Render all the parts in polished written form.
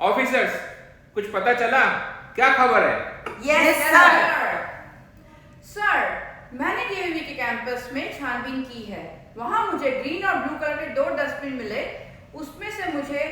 Officers, कुछ पता चला? क्या खबर है? Yes sir. सर, मैंने डीएवी के कैंपस में छानबीन की है। वहाँ मुझे ग्रीन और ब्लू कलर के 2 डस्टबिन मिले। उसमें से मुझे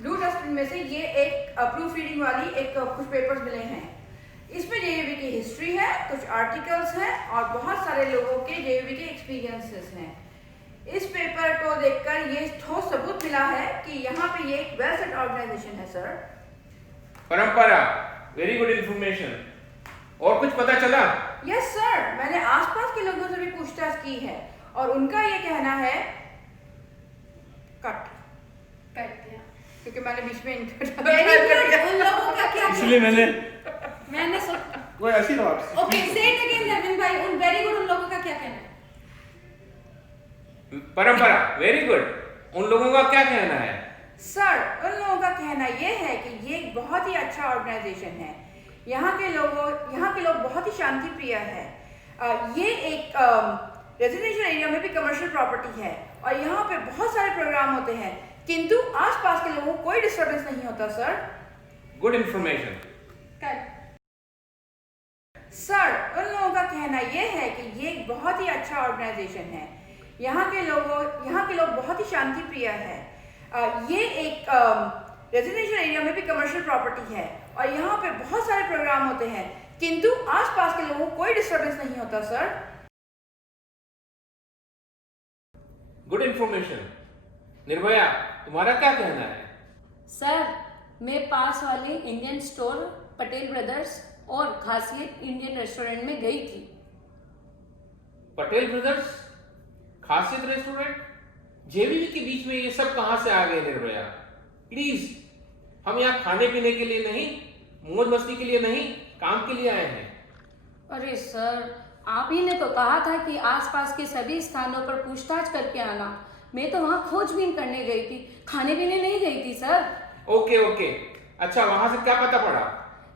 ब्लू डस्टबिन में से ये एक प्रूफ रीडिंग वाली कुछ पेपर्स मिले हैं। इसमें जेईबी की हिस्ट्री है, कुछ आर्टिकल्स हैं और बहुत सारे लोगों के जेईबी के एक्सपीरियंसेस हैं। इस पेपर को देखकर ये ठोस सबूत मिला है कि यहाँ पे ये एक वेल सेट ऑर्गेनाइजेशन है सर। परंपरा, वेरी गुड इंफॉर्मेशन। और कुछ पता चला? यस सर, मैंने आसपास के लोगों से भी पूछताछ की है और उनका ये कहना है कट दिया क्योंकि मैंने बीच में वेरी गुड। उन लोगों का क्या इसलिए मैंने वो ऐसी बात ओके से इट अगेन नवीन भाई, उन वेरी गुड, उन लोगों का क्या कहना है? परंपरा, वेरी गुड। उन लोगों का क्या कहना है? सर, उन लोगों का कहना ये है कि ये एक बहुत ही अच्छा ऑर्गेनाइजेशन है। यहाँ के लोग बहुत ही शांति प्रिय है। ये एक रेजिडेंशियल एरिया में भी कमर्शियल प्रॉपर्टी है और यहाँ पे बहुत सारे प्रोग्राम होते हैं, किंतु आसपास के लोगों को कोई डिस्टर्बेंस नहीं होता सर। Good information. सर, उन लोगों का कहना ये है कि ये एक बहुत ही अच्छा ऑर्गेनाइजेशन है। यहाँ के लोग बहुत ही शांति प्रिय है। ये एक रेजिडेंशियल एरिया में भी कमर्शियल प्रॉपर्टी है और यहाँ पे बहुत सारे प्रोग्राम होते हैं, किंतु आसपास के लोगों को कोई डिस्टर्बेंस नहीं होता सर। Good information. निर्भया, तुम्हारा क्या कहना है? सर, मैं पास वाले इंडियन स्टोर पटेल ब्रदर्स और खासियत इंडियन रेस्टोरेंट में गई थी। पटेल ब्रदर्स, खासियत रेस्टोरेंट, जेवीबी के बीच में ये सब कहां से आ गए? निर्भया प्लीज, हम यहाँ खाने पीने के लिए नहीं, मौज मस्ती के लिए नहीं, काम के लिए आए हैं। अरे सर, आप ही ने तो कहा था कि आसपास के सभी स्थानों पर पूछताछ करके आना। मैं तो वहाँ खोजबीन करने गई थी, खाने पीने नहीं गई थी सर। ओके, अच्छा, वहां से क्या पता पड़ा?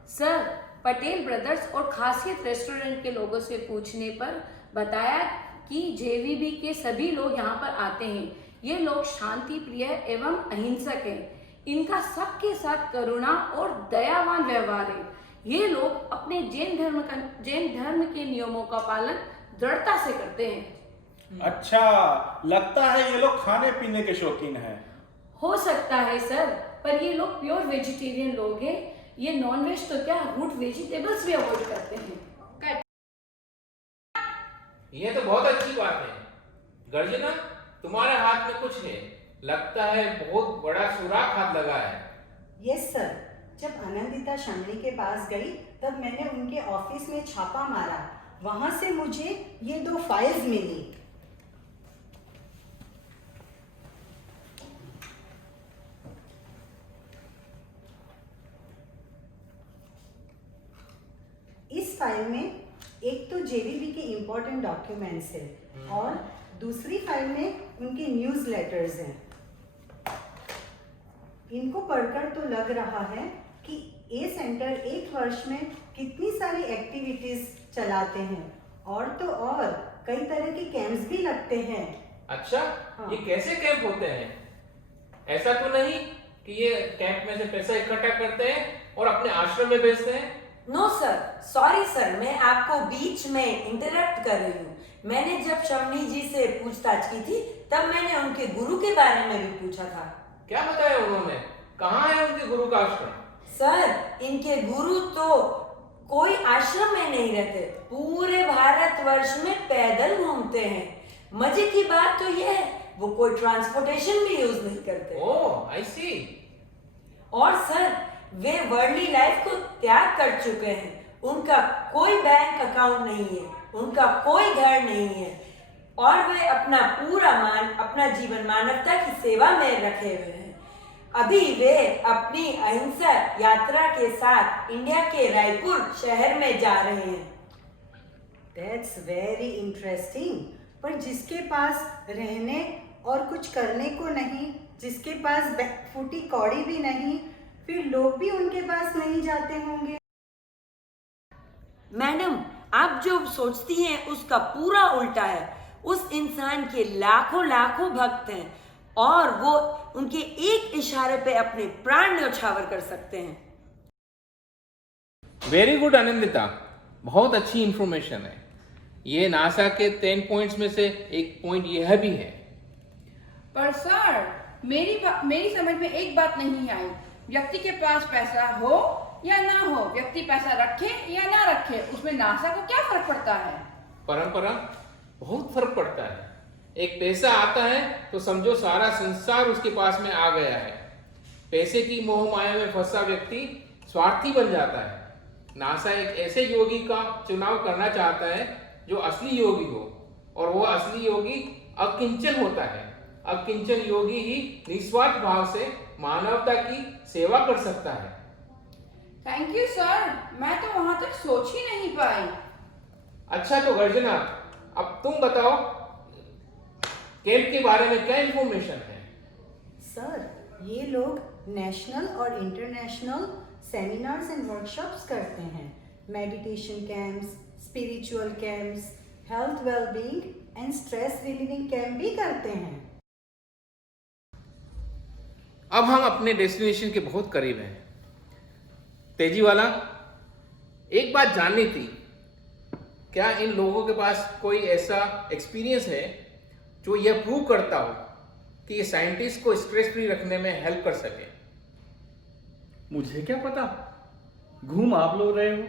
सर, पटेल ब्रदर्स और खासियत रेस्टोरेंट के लोगों से पूछने पर बताया कि जेवीबी के सभी लोग यहाँ पर आते हैं। ये लोग शांति प्रिय एवं अहिंसक हैं। इनका सबके साथ करुणा और दयावान व्यवहार है। ये लोग अपने जैन धर्म के नियमों का पालन दृढ़ता से करते हैं। अच्छा, लगता है ये लोग खाने पीने के शौकीन हैं। हो सकता है सर, पर ये लोग प्योर वेजिटेरियन लोग हैं। ये नॉनवेज तो क्या, रूट वेजिटेबल्स भी अवॉइड करते हैं। यह तो बहुत अच्छी बात है। गर्जना, तुम्हारे हाथ में कुछ है, लगता है बहुत बड़ा सुराख हाथ लगा है। यस सर, जब आनंदिता शामली के पास गई तब मैंने उनके ऑफिस में छापा मारा। वहां से मुझे ये 2 फाइल्स मिली। इस फाइल में एक तो जेवीबी के इम्पोर्टेंट डॉक्यूमेंट्स है और दूसरी फाइल में उनके न्यूज़ लेटर्स हैं। इनको पढ़कर तो लग रहा है कि ये सेंटर एक वर्ष में कितनी सारी एक्टिविटीज चलाते हैं और तो और कई तरह के कैंप्स भी लगते हैं। अच्छा, हाँ। ये कैसे कैंप होते हैं? ऐसा तो नहीं कि ये कैंप में से पैसा इकट्ठा करते हैं और अपने आश्रम में भेजते हैं? नो सर, सॉरी सर, मैं आपको बीच में इंटरप्ट कर रही हूँ। मैंने जब शमनी जी से पूछताछ की थी तब मैंने उनके गुरु के बारे में भी पूछा था। क्या बताया उन्होंने? कहाँ है उनके गुरु का आश्रम? सर, इनके गुरु तो कोई आश्रम में नहीं रहते, पूरे भारतवर्ष में पैदल घूमते हैं। मजे की बात तो यह है वो कोई ट्रांसपोर्टेशन भी यूज नहीं करते। ओह, आई सी। और सर, वे वर्ल्डली लाइफ को त्याग कर चुके हैं। उनका कोई बैंक अकाउंट नहीं है, उनका कोई घर नहीं है और वे अपना पूरा अपना जीवन मानवता की सेवा में रखे हुए हैं। अभी वे अपनी अहिंसा यात्रा के साथ इंडिया के रायपुर शहर में जा रहे हैं। That's very interesting. पर जिसके पास रहने और कुछ करने को नहीं, जिसके पास फूटी कौड़ी भी नहीं, फिर लोग भी उनके पास नहीं जाते होंगे। मैडम, आप जो सोचती हैं उसका पूरा उल्टा है। उस इंसान के लाखों लाखों भक्त हैं और वो उनके एक इशारे पे अपने प्राण न्यौछावर कर सकते हैं। वेरी गुड आनंदिता, बहुत अच्छी इंफॉर्मेशन है। ये नासा के 10 पॉइंट्स में से एक पॉइंट यह भी है। पर सर मेरी समझ में एक बात नहीं आई। व्यक्ति के पास पैसा हो या ना हो, व्यक्ति पैसा रखे या ना रखे, उसमें नासा को क्या फर्क पड़ता है? परंपरा बहुत फर्क पड़ता है। एक पैसा आता है तो समझो सारा संसार उसके पास में आ गया है। पैसे की मोह माया में फंसा व्यक्ति स्वार्थी बन जाता है। नासा एक ऐसे योगी का चुनाव करना चाहता है जो असली योगी हो, और वो असली योगी अकिंचन होता है। अकिंचन योगी ही निस्वार्थ भाव से मानवता की सेवा कर सकता है। थैंक यू सर, मैं तो वहां तक सोच ही नहीं पाई। अच्छा तो गर्जना, अब तुम बताओ कैंप के बारे में क्या इंफॉर्मेशन है? सर, ये लोग नेशनल और इंटरनेशनल सेमिनार्स एंड वर्कशॉप्स करते हैं। Meditation camps, spiritual camps, health wellbeing and stress relieving camp भी करते हैं। अब हम अपने डेस्टिनेशन के बहुत करीब हैं। तेजी वाला, एक बात जाननी थी, क्या इन लोगों के पास कोई ऐसा एक्सपीरियंस है जो यह प्रूव करता हो कि ये साइंटिस्ट को स्ट्रेस फ्री रखने में हेल्प कर सके? मुझे क्या पता, घूम आप लोग रहे हो,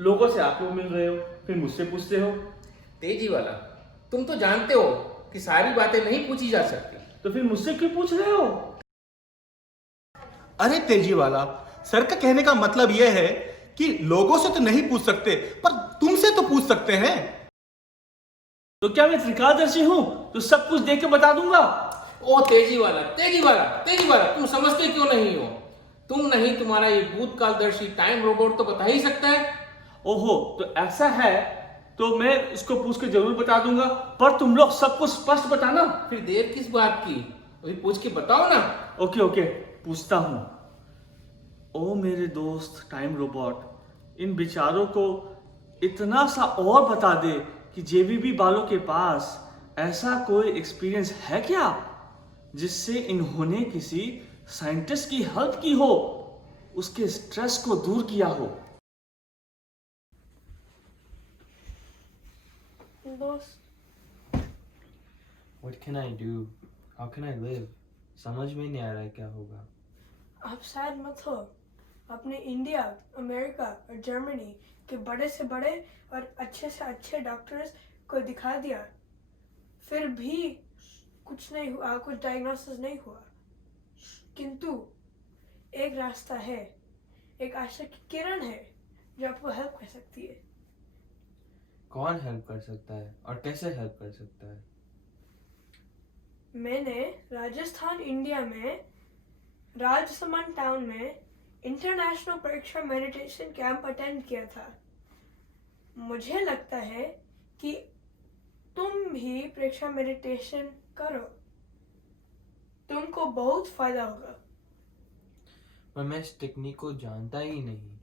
लोगों से आप लोग मिल रहे हो, फिर मुझसे पूछते हो। तेजी वाला, तुम तो जानते हो कि सारी बातें नहीं पूछी जा सकती, तो फिर मुझसे क्यों पूछ रहे हो? अरे तेजी वाला, सर का कहने का मतलब यह है कि लोगों से तो नहीं पूछ सकते, पर तुमसे तो पूछ सकते हैं। तो क्या मैं त्रिकालदर्शी हूं तो सब कुछ देख के बता दूंगा? ओ तेजी वाला, तेजी वाला, तेजी वाला, तुम समझते क्यों नहीं हो? तुम नहीं, तुम्हारा ये भूतकालदर्शी टाइम रोबोट तो बता ही सकता है। ओहो, तो ऐसा है तो मैं उसको पूछ के जरूर बता दूंगा, पर तुम लोग सब कुछ स्पष्ट बताना। फिर देर किस बात की, अभी पूछ के बताओ ना। ओके ओके, पूछता हूं। ओ मेरे दोस्त टाइम रोबोट, इन विचारों को इतना सा और बता दे कि जेवीबी वालों के पास ऐसा कोई एक्सपीरियंस है क्या जिससे इन्होंने किसी साइंटिस्ट की हेल्प की हो, उसके स्ट्रेस को दूर किया हो। What can I do? How can I live? समझ में नहीं आ रहा है क्या होगा। आप शायद मत हो। अपने इंडिया, अमेरिका और जर्मनी के बड़े से बड़े और अच्छे से अच्छे डॉक्टर्स को दिखा दिया, फिर भी कुछ नहीं हुआ, कुछ डायग्नोसिस नहीं हुआ। किंतु एक रास्ता है, एक आशा की किरण है जो आपको हेल्प कर सकती है। कौन हेल्प कर सकता है और कैसे हेल्प कर सकता है? मैंने राजस्थान इंडिया में राजसमंद टाउन में इंटरनेशनल परीक्षा मेडिटेशन कैंप अटेंड किया था। मुझे लगता है कि तुम भी परीक्षा मेडिटेशन करो, तुमको बहुत फायदा होगा। पर मैं इस टेक्निक को जानता ही नहीं,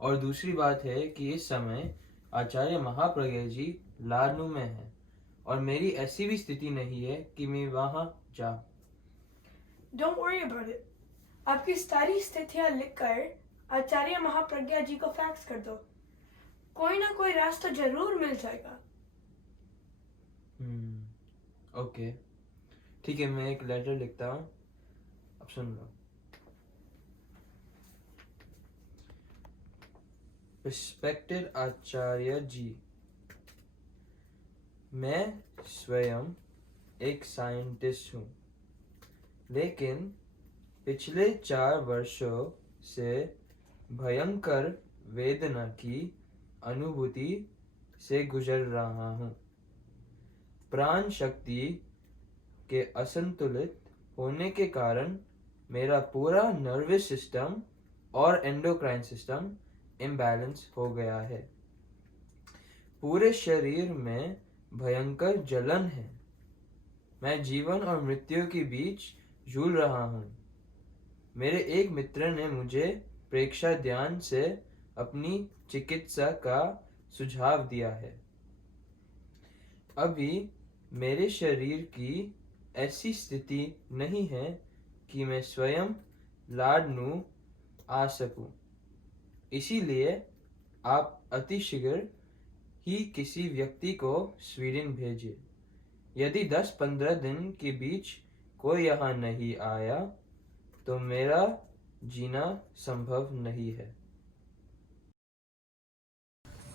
और दूसरी बात है कि इस समय आचार्य महाप्रज्ञा जी लारनू में है और मेरी ऐसी भी स्थिति नहीं है कि मैं वहां जाऊं। Don't worry about it. आपकी सारी स्थितियां लिखकर आचार्य महाप्रज्ञा जी को फैक्स कर दो, कोई ना कोई रास्ता जरूर मिल जाएगा। ओके, ठीक है, मैं एक लेटर लिखता हूँ, अब सुन लो। रिस्पेक्टेड आचार्य जी, मैं स्वयं एक साइंटिस्ट हूँ, लेकिन पिछले 4 वर्षों से भयंकर वेदना की अनुभूति से गुजर रहा हूँ। प्राण शक्ति के असंतुलित होने के कारण मेरा पूरा नर्वस सिस्टम और एंडोक्राइन सिस्टम इम्बैलेंस हो गया है। पूरे शरीर में भयंकर जलन है। मैं जीवन और मृत्यु के बीच झूल रहा हूँ। मेरे एक मित्र ने मुझे प्रेक्षा ध्यान से अपनी चिकित्सा का सुझाव दिया है। अभी मेरे शरीर की ऐसी स्थिति नहीं है कि मैं स्वयं लाडनू आ सकूं। इसीलिए आप अतिशीघ्र ही किसी व्यक्ति को स्वीडन भेजिए। यदि 10-15 दिन के बीच कोई यहाँ नहीं आया तो मेरा जीना संभव नहीं है।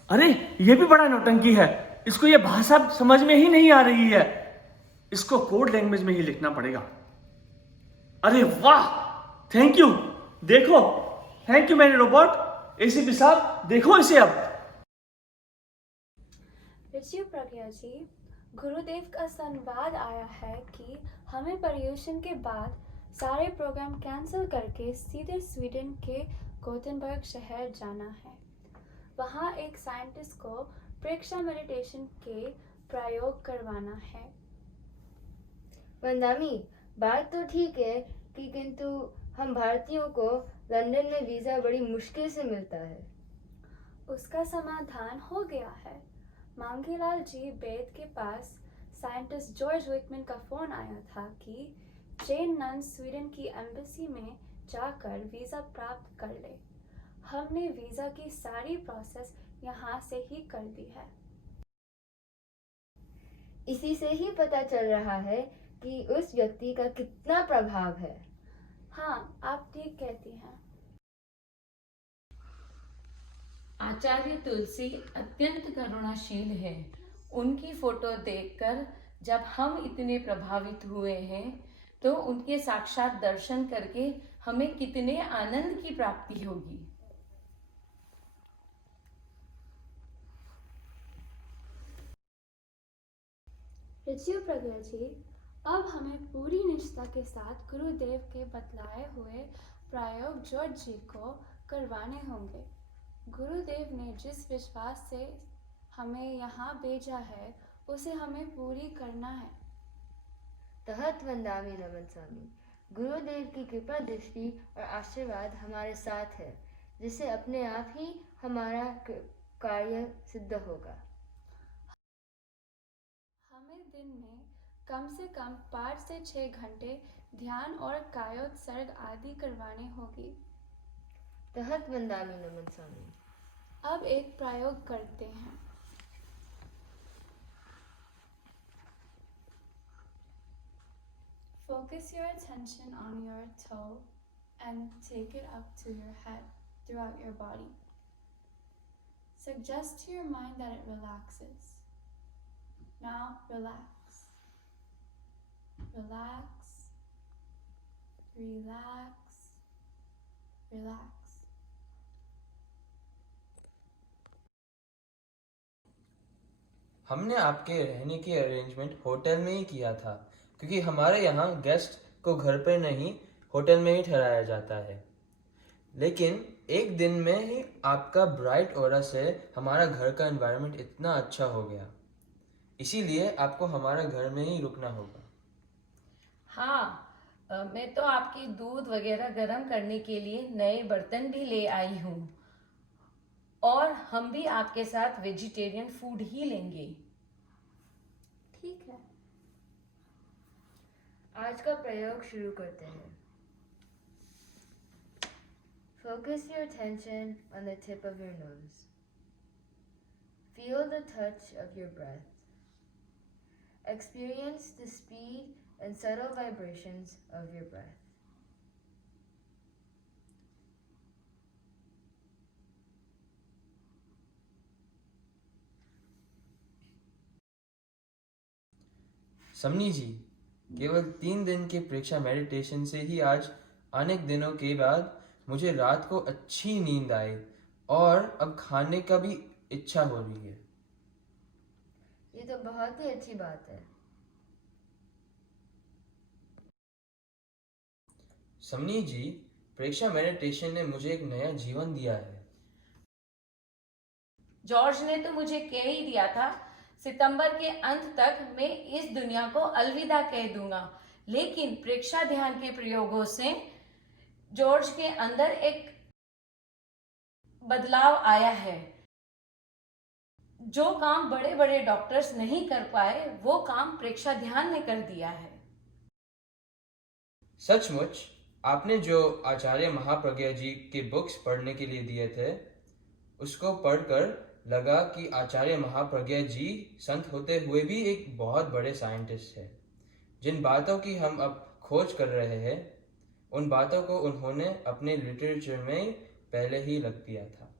अरे ये भी बड़ा नौटंकी है, इसको ये भाषा समझ में ही नहीं आ रही है, इसको कोड लैंग्वेज में ही लिखना पड़ेगा। अरे वाह, थैंक यू। देखो, थैंक यू मेरे रोबोट। एसीपी साहब देखो इसे अब। ऋषि प्रज्ञा जी, गुरुदेव का संवाद आया है कि हमें पर्यूषण के बाद सारे प्रोग्राम कैंसिल करके सीधे स्वीडन के गोथेनबर्ग शहर जाना है। वहाँ एक साइंटिस्ट को प्रेक्षा मेडिटेशन के प्रयोग करवाना है। वंदामी, बात तो ठीक है कि किंतु हम भारतीयों को लंदन में वीज़ा बड़ी मुश्किल से मिलता है। उसका समाधान हो गया है। मांगीलाल जी बेद के पास साइंटिस्ट जॉर्ज विकमैन का फोन आया था कि जैन नन स्वीडन की एम्बेसी में जाकर वीज़ा प्राप्त कर ले। हमने वीज़ा की सारी प्रोसेस यहाँ से ही कर दी है। इसी से ही पता चल रहा है कि उस व्यक्ति का कितना प्रभाव है। हाँ, आप ठीक कहती हैं। आचार्य तुलसी अत्यंत करुणाशील है। उनकी फोटो देखकर जब हम इतने प्रभावित हुए हैं तो उनके साक्षात दर्शन करके हमें कितने आनंद की प्राप्ति होगी। ऋषि प्रज्ञा जी, अब हमें पूरी निष्ठा के साथ गुरुदेव के बतलाए हुए प्रयोग जॉर्ज जी को करवाने होंगे। गुरुदेव ने जिस विश्वास से हमें यहाँ भेजा है उसे हमें पूरी करना है। तहत वंदामी नमन स्वामी, गुरुदेव की कृपा दृष्टि और आशीर्वाद हमारे साथ है, जिससे अपने आप ही हमारा कार्य सिद्ध होगा। हमें दिन में कम से कम 5 से 6 घंटे ध्यान और कायोत्सर्ग आदि करवाने होगी। तहत वंदामी नमन स्वामी। अब एक प्रयोग करते हैं। Focus your attention on your toe and take it up to your head throughout your body. Suggest to your mind that it relaxes. Now relax. Relax. Relax. Relax. हमने आपके रहने की अरेंजमेंट होटल में ही किया था, क्योंकि हमारे यहाँ गेस्ट को घर पर नहीं होटल में ही ठहराया जाता है। लेकिन एक दिन में ही आपका ब्राइट ऑरा से हमारा घर का एनवायरनमेंट इतना अच्छा हो गया, इसीलिए आपको हमारा घर में ही रुकना होगा। हाँ, मैं तो आपके दूध वगैरह गर्म करने के लिए नए बर्तन भी ले आई हूँ, और हम भी आपके साथ वेजिटेरियन फूड ही लेंगे। ठीक है। आज का प्रयोग शुरू करते हैं। Focus your attention on the tip of your nose. Feel the touch of your breath. Experience the speed and subtle vibrations of your breath. समनी जी, केवल 3 दिन के प्रेक्षा मेडिटेशन से ही आज अनेक दिनों के बाद मुझे रात को अच्छी नींद आई और अब खाने का भी इच्छा हो रही है। ये तो बहुत ही अच्छी बात है। समनी जी, प्रेक्षा मेडिटेशन ने मुझे एक नया जीवन दिया है। जॉर्ज ने तो मुझे कह ही दिया था, सितंबर के अंत तक मैं इस दुनिया को अलविदा कह दूंगा। लेकिन प्रेक्षा ध्यान के प्रयोगों से जॉर्ज के अंदर एक बदलाव आया है। जो काम बड़े बड़े डॉक्टर्स नहीं कर पाए वो काम प्रेक्षा ध्यान ने कर दिया है। सचमुच आपने जो आचार्य महाप्रज्ञा जी के बुक्स पढ़ने के लिए दिए थे, उसको पढ़कर लगा कि आचार्य महाप्रज्ञा जी संत होते हुए भी एक बहुत बड़े साइंटिस्ट है। जिन बातों की हम अब खोज कर रहे हैं, उन बातों को उन्होंने अपने लिटरेचर में पहले ही रख दिया था।